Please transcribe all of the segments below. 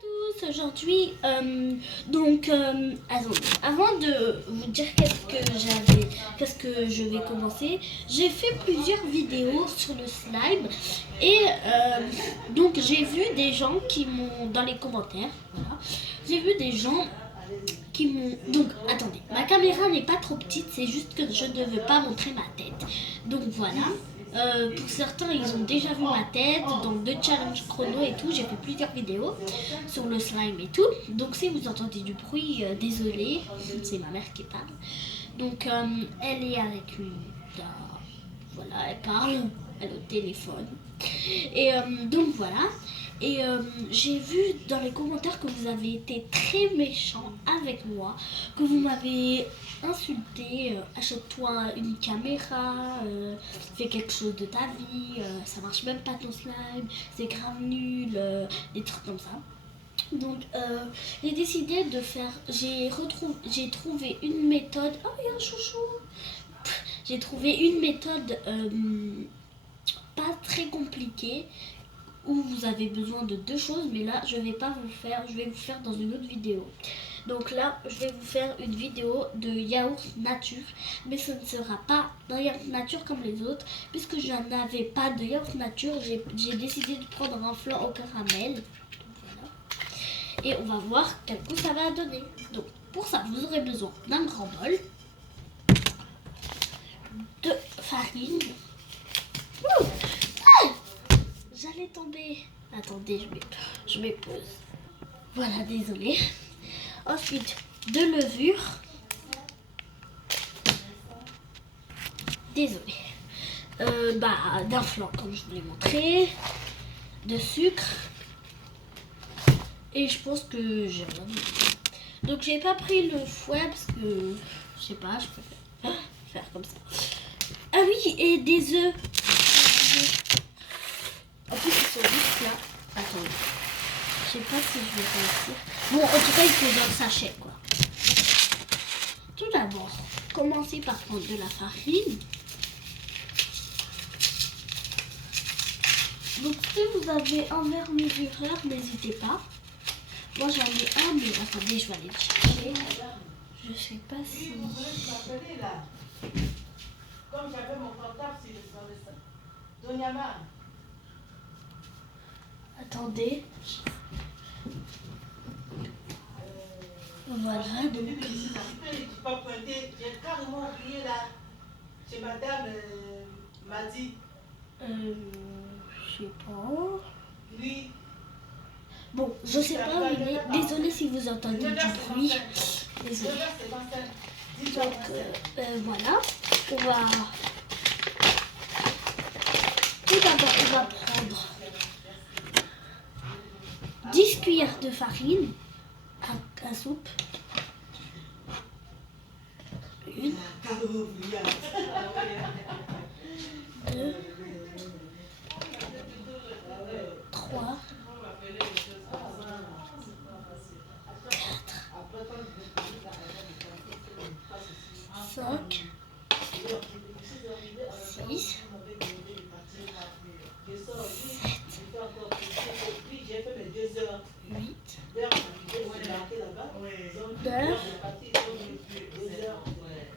tous, aujourd'hui, attendez, avant de vous dire qu'est-ce que je vais commencer, j'ai fait plusieurs vidéos sur le slime et donc j'ai vu des gens qui m'ont, dans les commentaires, voilà, j'ai vu des gens qui m'ont, donc attendez, ma caméra n'est pas trop petite, c'est juste que je ne veux pas montrer ma tête, donc voilà. Pour certains, ils ont déjà vu ma tête dans 2 challenges chrono et tout. J'ai fait plusieurs vidéos sur le slime et tout. Donc si vous entendez du bruit, désolé, c'est ma mère qui parle. Donc elle est avec une... voilà, elle parle, elle est au téléphone. Et donc voilà. Et j'ai vu dans les commentaires que vous avez été très méchants avec moi, que vous m'avez insulté, achète-toi une caméra, fais quelque chose de ta vie, ça marche même pas ton slime, c'est grave nul, des trucs comme ça. Donc j'ai décidé de faire, j'ai trouvé une méthode, oh il y a un chouchou, j'ai trouvé une méthode pas très compliquée, où vous avez besoin de 2 choses, mais là je vais pas vous faire, je vais vous faire dans une autre vidéo. Donc là je vais vous faire une vidéo de yaourt nature, mais ce ne sera pas d'un yaourt nature comme les autres, puisque je n'avais pas de yaourt nature, j'ai décidé de prendre un flan au caramel. Voilà. Et on va voir quel goût ça va donner. Donc pour ça vous aurez besoin d'un grand bol, de farine. J'allais tomber. Attendez, je me pose. Voilà, désolé. Ensuite, de levure. Désolé. D'un flan, comme je vous l'ai montré. De sucre. Et je pense que j'ai rien dit. Donc, j'ai pas pris le fouet parce que, je sais pas, je préfère faire comme ça. Ah oui, et des œufs. En plus, ils sont juste là. Attendez. Je sais pas si je vais réussir. Bon, en tout cas, il faut dans le sachet, quoi. Tout d'abord, commencez par prendre de la farine. Donc, si vous avez un verre mesureur, n'hésitez pas. Moi, j'en ai un, mais attendez, je vais aller le chercher. Je sais pas si... Comme j'avais mon portable, si je savais ça. Donyama. Attendez. Voilà, donc... J'ai carrément oublié là. Chez madame m'a dit. Je sais pas... Oui. Bon, je sais pas où il est. Désolée si vous entendez du bruit. Désolée. Donc, voilà. On va... Tout d'abord, on va prendre 10 cuillères de farine à soupe. 1, 2, 3, 5, 6, 8, 9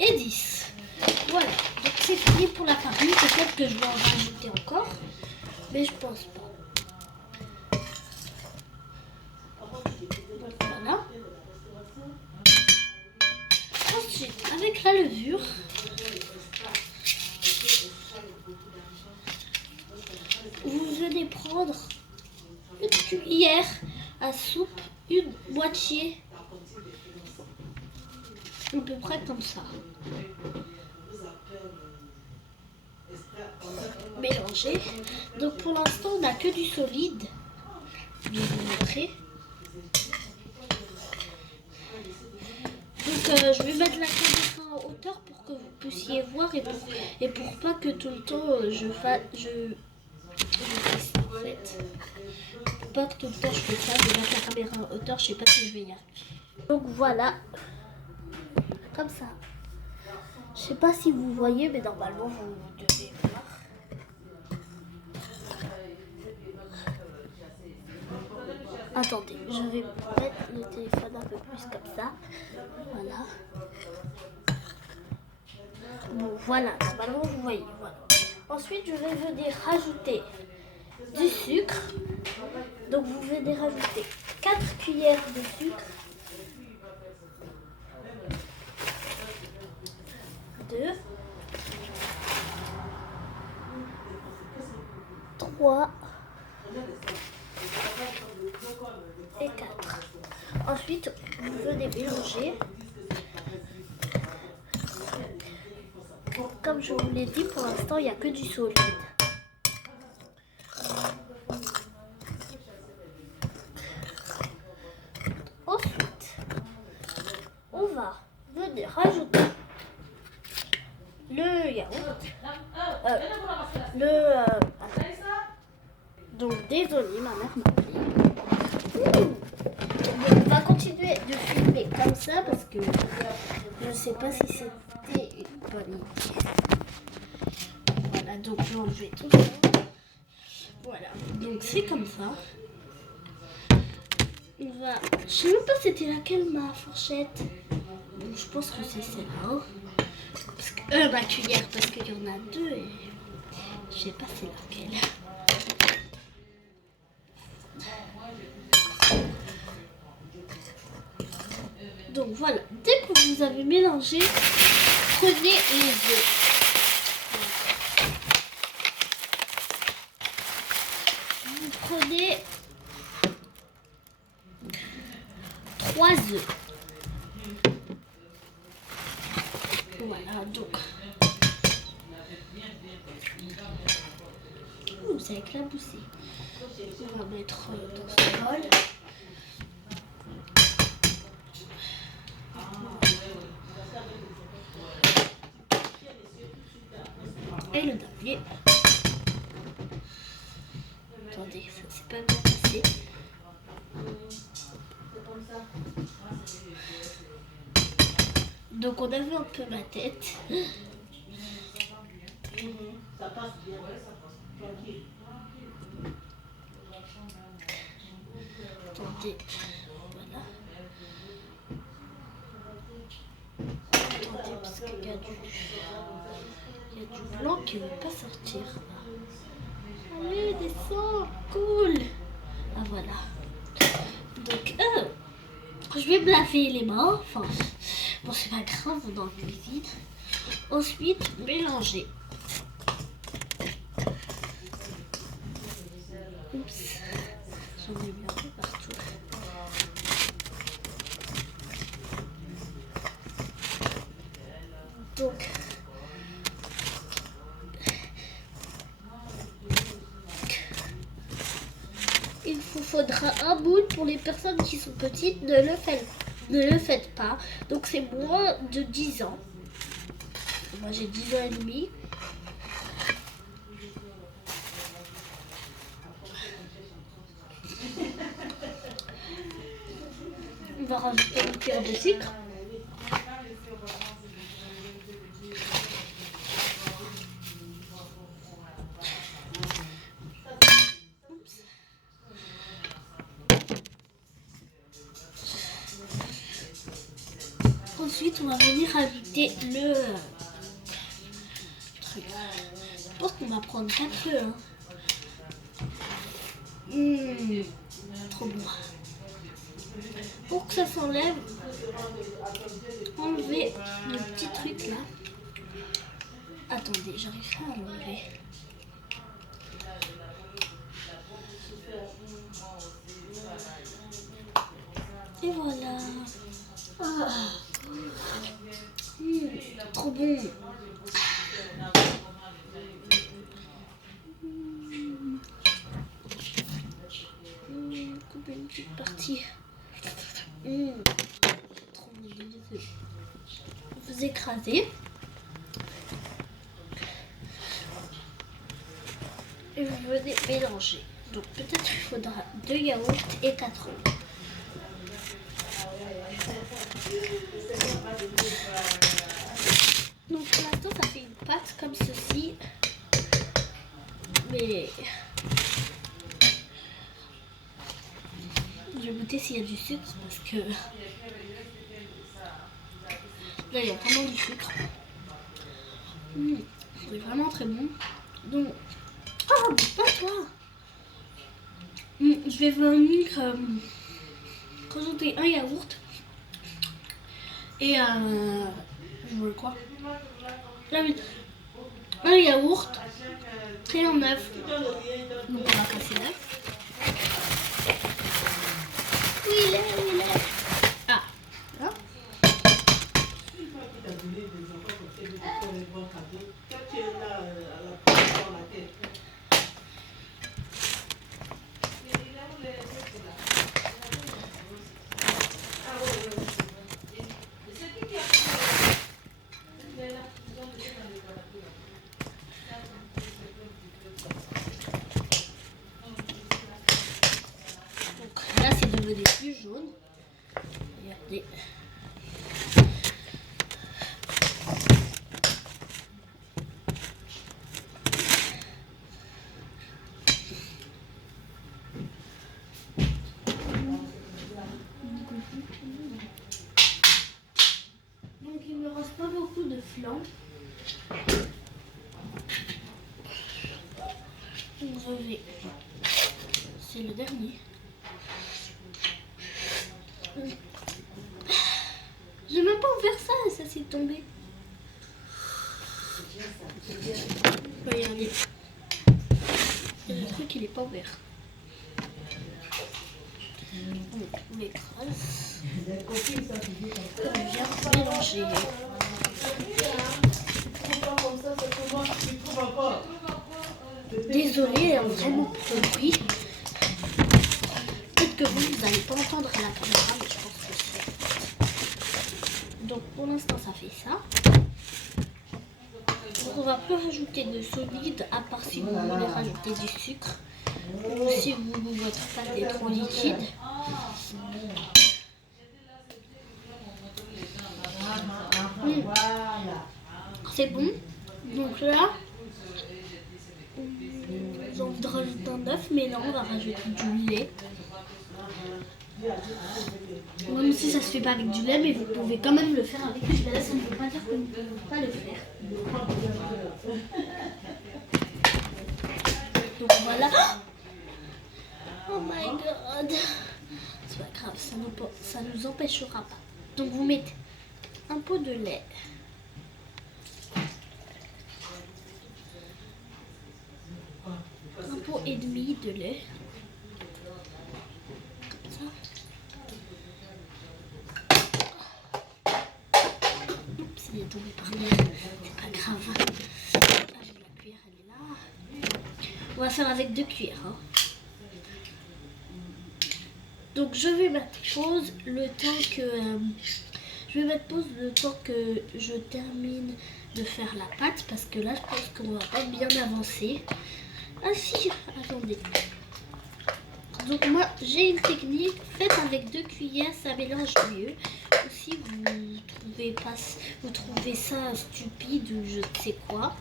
et 10. Voilà, donc c'est fini pour la farine. Peut-être que je vais en rajouter encore, mais je pense pas. Donc voilà. Ensuite, avec la levure, vous venez prendre une cuillère à soupe, une moitié, à peu près comme ça. Mélanger. Donc pour l'instant, on n'a que du solide. Je vais vous montrer. Donc je vais mettre la caméra en hauteur pour que vous puissiez voir et pour pas que tout le temps je fasse ça en fait. Pour pas que tout le temps je fais ça, je vais mettre la caméra en hauteur, je sais pas si je vais y arriver. Donc voilà, comme ça. Je sais pas si vous voyez, mais normalement vous devez voir. Attendez, je vais mettre le téléphone un peu plus comme ça. Voilà. Bon, voilà, normalement vous voyez. Voilà. Ensuite, je vais venir rajouter du sucre. Donc, vous venez rajouter 4 cuillères de sucre. 2, 3 et 4. Ensuite, vous venez mélanger. Comme je vous l'ai dit, pour l'instant, il n'y a que du solide. Ensuite, on va venir rajouter le yaourt. Donc, désolé, ma mère m'a appelé. On va continuer de filmer comme ça parce que je ne sais pas si c'était une bonne idée. Voilà, donc je vais enlever tout ça. Voilà, donc c'est comme ça. On va... Je sais même pas c'était laquelle ma fourchette. Donc je pense que c'est celle-là. Parce que... ma cuillère, parce qu'il y en a deux et je sais pas c'est laquelle. Donc voilà, dès que vous avez mélangé, prenez les œufs. Vous prenez 3 œufs. Voilà, donc. Ça éclaboussé. On va mettre dans ce bol. Et le dernier. Attendez, ça c'est pas bien passé. Donc on a vu un peu ma tête. Ça passe bien, ça passe tranquille. Attendez, voilà. Attendez, parce qu'il y a du blanc qui ne veut pas sortir. Allez, descends, cool. Ah voilà. Donc, je vais me laver les mains. Enfin, bon, c'est pas grave, dans la cuisine. Ensuite, mélanger. Oups, j'en ai mis un peu partout. Donc, il vous faudra un moule pour les personnes qui sont petites, ne le faites pas. Donc c'est moins de 10 ans. Moi j'ai 10 ans et demi. On va rajouter une cuillère de sucre. Ensuite, on va venir ajouter le truc. Je pense qu'on va prendre 4 œufs. Trop bon. Pour que ça s'enlève, enlevez le petit truc là. Attendez, j'arrive pas à l'enlever. Et voilà. Trop bon. Couper une petite partie. Trop délicieux. Vous écrasez. Et vous venez mélanger. Donc peut-être il faudra 2 yaourts et 4 œufs. Donc pour l'instant ça fait une pâte comme ceci. Mais vais goûter s'il y a du sucre parce que là il y a vraiment du sucre. C'est vraiment très bon. Donc, pas toi. Je vais venir rajouter un yaourt et je veux quoi? Là, oui. Un yaourt et un œuf. Donc on va casser l'œuf. Oui, il est. Ah, là. Donc là, c'est devenu plus jaune. Regardez. Donc il me reste pas beaucoup de flan. Donc je vais. C'est le dernier. J'ai même pas ouvert ça et ça s'est tombé. Regardez. Le truc il est pas ouvert. On l'écrase. On vient mélanger. Désolée, il y a vraiment trop de bruit. Peut-être que vous n'allez pas entendre à la caméra, mais je pense que c'est. Donc pour l'instant ça fait ça. Donc on va plus rajouter de solide à part si vous voulez rajouter du sucre ou si votre pâte est trop liquide. C'est bon. Donc là, j'ai envie de rajouter un œuf, mais là on va rajouter du lait. Même si ça se fait pas avec du lait, mais vous pouvez quand même le faire avec du lait. Ça ne veut pas dire que vous ne pouvez pas le faire. Donc voilà. Oh my god. C'est pas grave, ça nous empêchera pas. Donc vous mettez un pot de lait. Un pot et demi de lait. Comme ça. Oups, il est tombé par terre. C'est pas grave. Là, j'ai la cuillère, elle est là. On va faire avec 2 cuillères. Hein. Donc je vais mettre pause le temps que je termine de faire la pâte parce que là je pense qu'on va pas bien avancer. Ah si, attendez. Donc moi j'ai une technique, faites avec 2 cuillères, ça mélange mieux. Ou si vous trouvez ça stupide ou je ne sais quoi,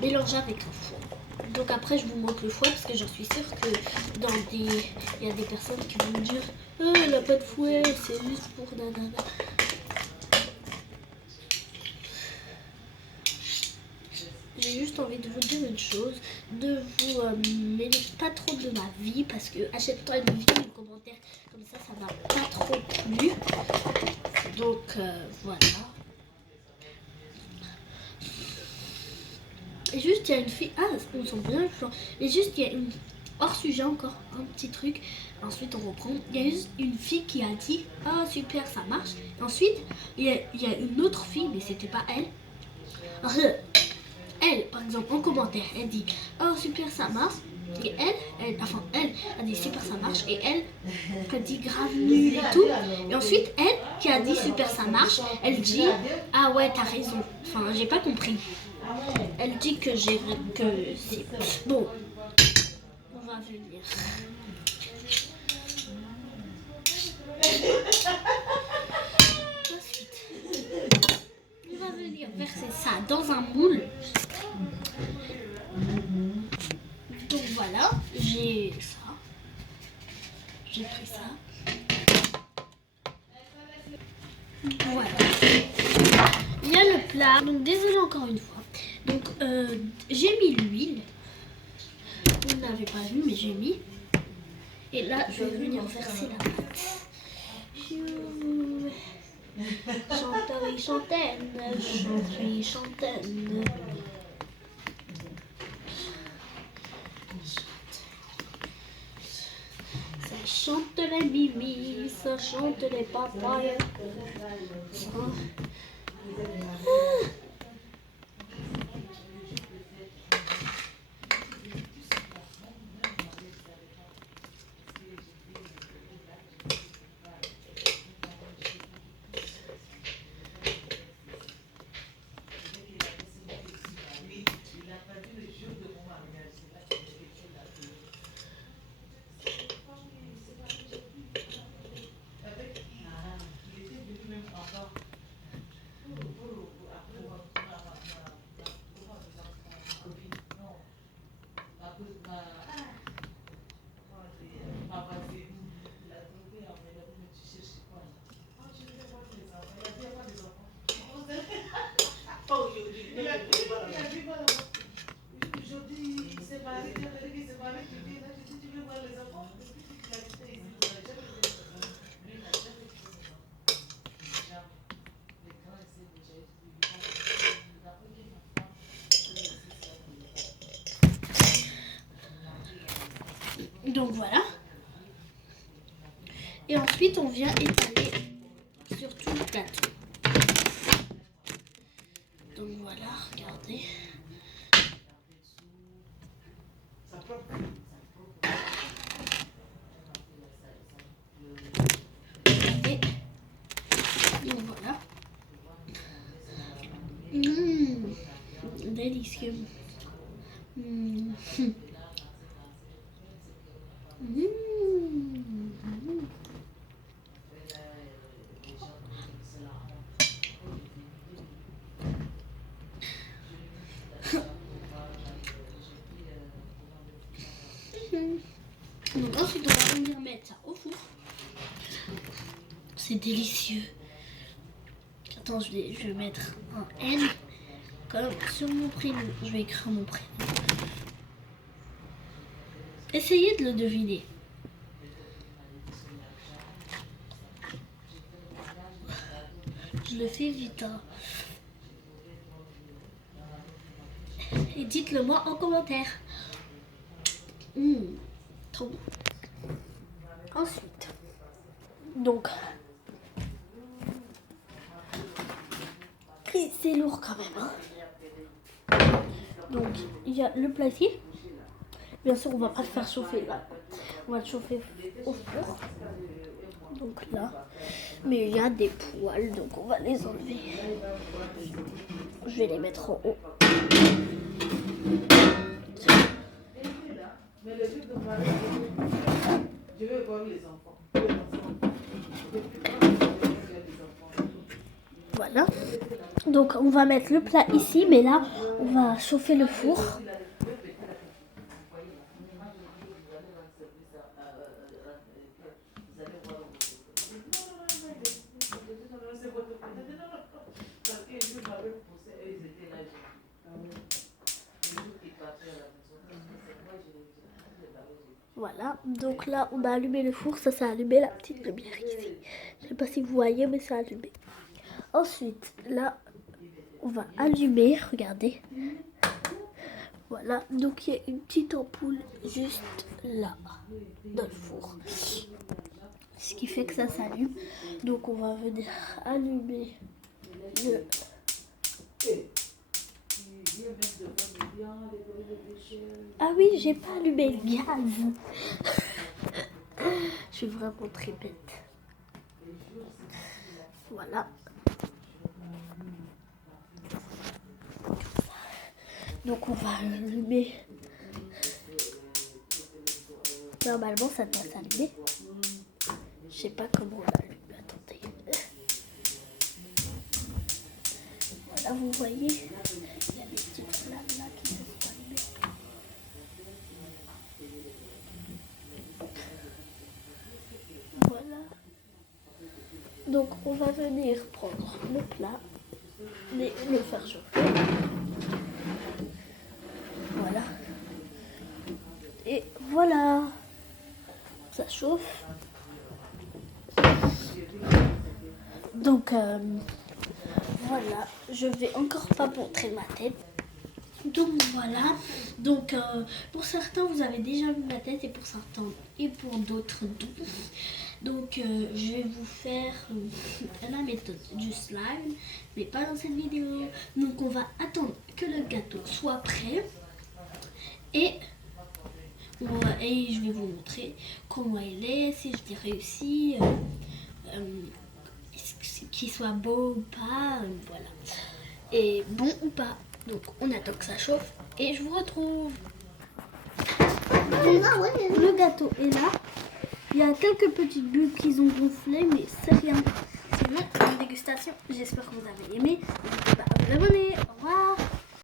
mélangez avec un fouet. Donc après je vous montre le fouet parce que j'en suis sûre que il y a des personnes qui vont me dire elle a pas de fouet, c'est juste pour nanana. J'ai juste envie de vous dire une chose, de vous mêler pas trop de ma vie parce que achète-toi une vidéo, un commentaire comme ça m'a pas trop plu. Donc voilà. Et juste il y a une fille, on sent bien, et juste il y a une hors sujet encore, un petit truc. Ensuite on reprend, il y a juste une fille qui a dit super ça marche. Et ensuite il y a une autre fille, mais c'était pas elle. Alors, elle, par exemple, en commentaire, elle dit super ça marche. Et elle a dit super ça marche. Et elle a dit grave nul et tout. Et ensuite, elle qui a dit super ça marche, elle dit ah ouais, t'as raison. Enfin, j'ai pas compris. Elle dit que c'est bon. On va venir. Ensuite, on va venir verser ça dans un moule. Donc voilà, j'ai ça. J'ai pris ça. Voilà. Il y a le plat. Donc désolé encore une fois. Donc j'ai mis l'huile. Vous n'avez pas vu mais j'ai mis. Et là je vais venir verser la pâte. Chanterie chantaine, chanterie chantaine. Ça chante les mimi, ça chante les papayes. Donc voilà. Et ensuite on vient étaler sur tout le plateau. Donc voilà, regardez. Et donc voilà. Délicieux. Donc ensuite on va venir mettre ça au four. C'est délicieux. Attends, je vais mettre un N comme sur mon prénom. Je vais écrire mon prénom. Essayez de le deviner. Je le fais vite. Hein. Et dites-le moi en commentaire. Trop bon. Ensuite, donc, et c'est lourd quand même. Hein. Donc, il y a le plat ici. Bien sûr, on va pas le faire chauffer là. On va le chauffer au four. Donc là, mais il y a des poils, donc on va les enlever. Je vais les mettre en haut. Je vais voir les enfants. Voilà. Donc on va mettre le plat ici, mais là on va chauffer le four. Voilà, donc là on a allumé le four, ça s'est allumé la petite lumière ici. Je sais pas si vous voyez, mais c'est allumé. Ensuite, là on va allumer, regardez. Voilà, donc il y a une petite ampoule juste là, dans le four. Ce qui fait que ça s'allume. Donc on va venir allumer le... Ah oui, j'ai pas allumé le gaz. Je suis vraiment très bête. Voilà. Donc on va allumer. Normalement ça doit s'allumer. Je sais pas comment on l'allume. Attendez. Voilà, vous voyez, il y a des petites flammes là qui se sont allumées. Donc on va venir prendre le plat, le faire chauffer. Voilà. Et voilà. Ça chauffe. Donc voilà, je vais encore pas montrer ma tête. Donc voilà, donc pour certains vous avez déjà vu ma tête et pour certains et pour d'autres non. Donc je vais vous faire la méthode du slime, mais pas dans cette vidéo. Donc on va attendre que le gâteau soit prêt et je vais vous montrer comment il est, si je l'ai réussi, qu'il soit beau ou pas, voilà. Et bon ou pas. Donc on attend que ça chauffe et je vous retrouve. Le gâteau est là. Il y a quelques petites bulles qui ont gonflé, mais c'est rien. Sinon, une dégustation. J'espère que vous avez aimé.